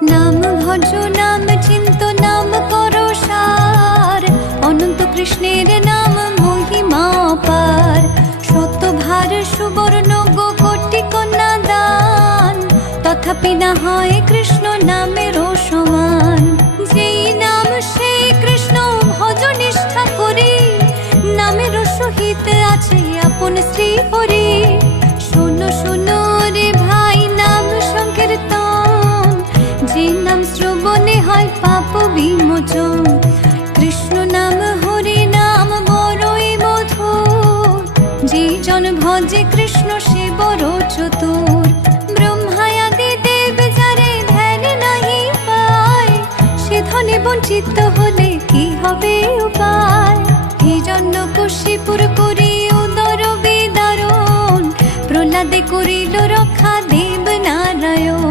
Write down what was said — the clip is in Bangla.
নাম ভজ নাম চিন্ত নাম করো সার, অনন্ত কৃষ্ণের নাম মহিমা পার। শতভার সুবর্ণ গো কোটি কন্যা দান, তথাপি না হয় কৃষ্ণ নামেরও সমান। যেই নাম সেই কৃষ্ণ ভজ নিষ্ঠা করি, নামের সহিত আছে আপন শ্রী হরি। শোনো শোনো রে ভাই নাম সংকীর্তন, যে নাম শ্রবণে হয় পাপ বিমোচন। কৃষ্ণ নাম হরি নাম বড়ই মধুর, যে জন ভজে কৃষ্ণ সে বড় চতুর। ব্রহ্মায়াদি দেব যারে ধ্যান নাহি পায়, সে ধনে বঞ্চিত হলে কি হবে উপায়। হিরণ্যকশিপুর করি উদর বিদারণ, প্রহ্লাদে করিল রক্ষা দেব নারায়ণ।